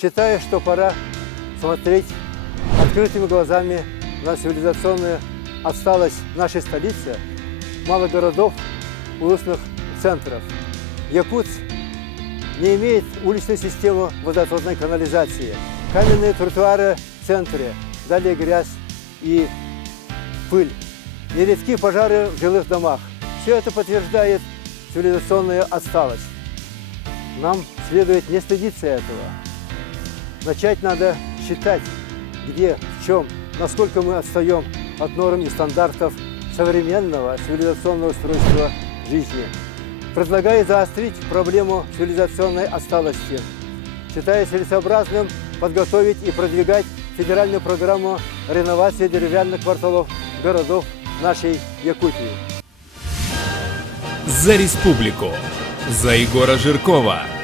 Считаю, что пора смотреть открытыми глазами на цивилизационную отсталость нашей столицы, малых городов, улучшенных центров. Якутск не имеет уличную систему водоотводной канализации. Каменные тротуары в центре, далее грязь и пыль. Нередки пожары в жилых домах. Все это подтверждает цивилизационную отсталость. Нам следует не стыдиться этого. Начать надо считать, где, в чем, насколько мы отстаем от норм и стандартов современного цивилизационного устройства жизни. Предлагаю заострить проблему цивилизационной отсталости. Считаю целесообразным подготовить и продвигать федеральную программу реновации деревянных кварталов городов нашей Якутии. За республику! За Егора Жиркова!